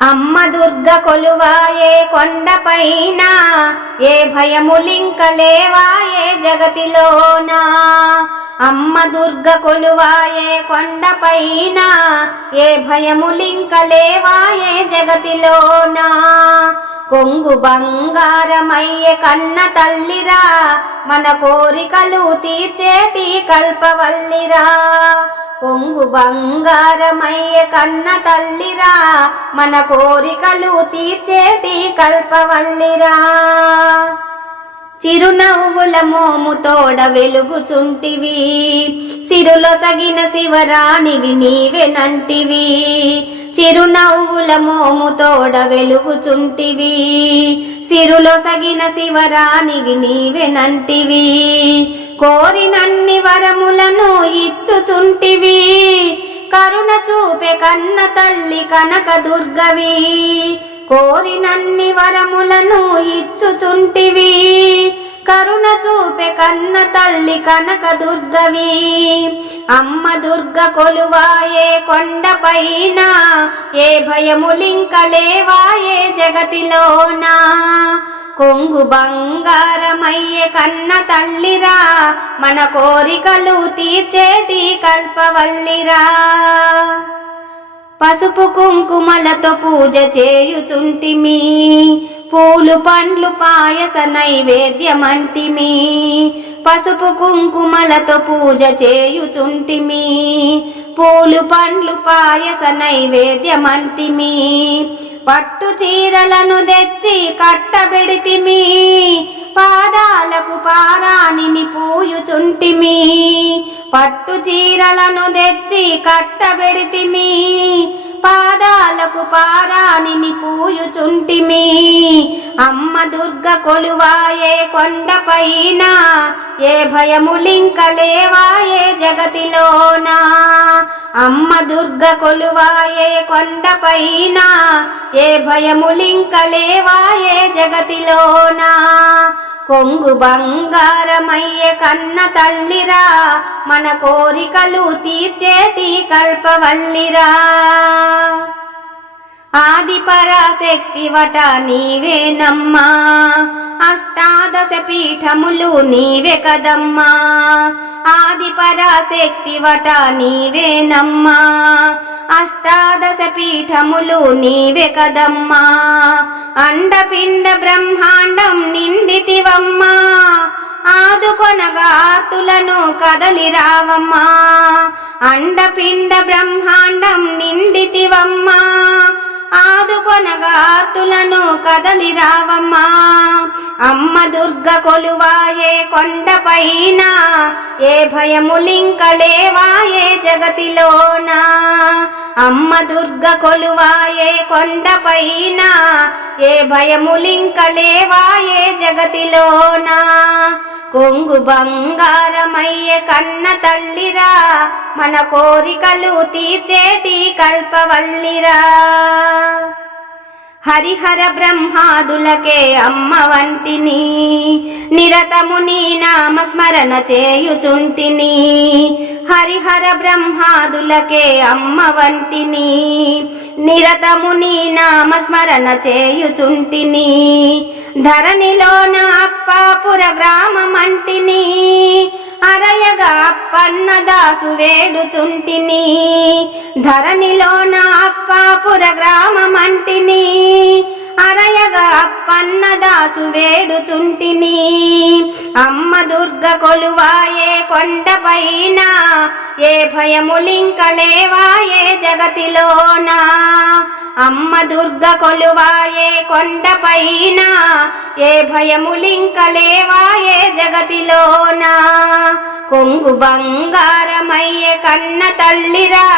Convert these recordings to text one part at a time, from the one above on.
అమ్మ దుర్గ కొలువాయే కొండపైన, ఏ భయములింక లేవాయే జగతిలోన. అమ్మ దుర్గ కొలువాయే కొండపైన, ఏ భయములింక లేవాయే జగతిలోన. కొంగు బంగారమయ్యే కన్న తల్లిరా, మన కోరికలు తీర్చేటి కల్పవల్లిరా. కొంగు బంగారమయ్యే కన్న తల్లిరా, మన కోరికలు తీర్చేటి కల్పవల్లిరా. చిరునవ్వుల మోముతోడ వెలుగుచుంటివి, సిరులొసగిన శివరాణివి నీవెనంటివి. చిరునవ్వుల మోముతోడ వెలుగుచుంటివి, సిరులొసగిన శివరాణివి నీవెనంటివి. కోరినన్ని వరములను ఇచ్చుచుంటివి, కరుణ చూపే కన్న తల్లి కనక దుర్గవి. కోరినన్ని వరములను ఇచ్చుచుంటివి, కరుణ చూపే కన్న తల్లి కనక దుర్గవి. అమ్మ దుర్గ కొలువాయే కొండపైన, ఏ భయములింక లేవాయే జగతిలోన. కొంగు బంగారమయ్యే కన్న తల్లిరా, మన కోరికలు తీర్చేటి కల్పవల్లిరా. పసుపు కుంకుమలతో పూజ చేయుచుంటిమి, పూలు పండ్లు పాయస నైవేద్యమంటిమి. పసుపు కుంకుమలతో పూజ చేయుచుంటిమి, పూలు పండ్లు పాయస నైవేద్యమంటిమి. పట్టు చీరలను తెచ్చి కట్టబెడితిమి, పాదాలకు పారాణిని పూయుచుంటిమి. పట్టు చీరలను తెచ్చి కట్టబెడితిమి, పాదాలకు పారాణిని పూయుచుంటిమి. అమ్మ దుర్గ కొలువాయే కొండపైన, ఏ భయములింక లేవాయే జగతిలోన. అమ్మ దుర్గ కొలువాయే కొండపైన, ఏ భయములింక లేవాయే జగతిలోన. కొంగు బంగారమయ్యే కన్న తల్లిరా, మన కోరికలు తీర్చేటి కల్పవల్లిరా. ఆది పరాశక్తివట నీవేనమ్మా, అష్టాదశ పీఠములు నీవే కదమ్మా. ఆది పరాశక్తివట నీవేనమ్మా, అష్టాదశ పీఠములు నీవే కదమ్మా. అండపిండ బ్రహ్మాండం నిందితివమ్మా, ఆదుకొనగాతులను కదలి రావమ్మా. అండపిండ బ్రహ్మాండం నిందితివమ్మా, ఆదుకొనగాతులను కదలి రావమ్మా. అమ్మ దుర్గ కొలువాయే కొండపైన, ఏ భయములింక లేవాయే జగతిలోన. అమ్మ దుర్గ కొలువాయే కొండపైన, ఏ భయములింక లేవాయే జగతిలోన. కొంగు బంగారమయ్యే కన్న తల్లిరా, మన కోరికలు తీర్చేటి కల్పవల్లిరా. హరిహర బ్రహ్మాదులకే అమ్మ వంటిని, నిరతము నీ నామస్మరణ చేయుచుంటిని. హరిహర బ్రహ్మాదులకే అమ్మ వంటిని, నిరతము నీ నామస్మరణ చేయుచుంటిని. ధరణిలోన అప్పాపుర గ్రామమంటిని, అరయగా అప్పన్న దాసు వేడుచుంటిని. ధరణిలోన అప్పాపుర గ్రామమంటిని, అరయగా అప్పన్న దాసు వేడుచుంటిని. అమ్మ దుర్గ కొలువాయే కొండపైన, ఏ భయములింక లేవాయే జగతిలోన. అమ్మ దుర్గ కొలువాయే కొండపైన, ఏ భయములింక లేవాయే జగతిలోన. కొంగు బంగారమయ్యే కన్న తల్లిరా,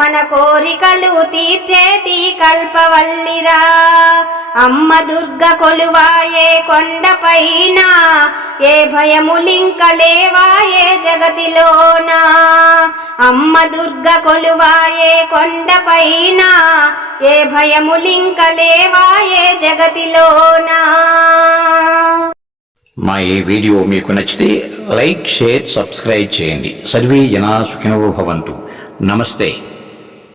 మన కోరికలు తీర్చేటి కల్పవల్లిరా. అమ్మ దుర్గ కొలువాయే కొండపైన, ఏ భయములింక లేవాయే జగతిలోన. అమ్మ దుర్గ కొలువాయే కొండపైన, ఏ భయములింక లేవాయే జగతిలోన. మా ఈ వీడియో మీకు నచ్చితే లైక్, షేర్, సబ్స్క్రైబ్ చేయండి. సర్వే జనా సుఖినో భవంతు. నమస్తే.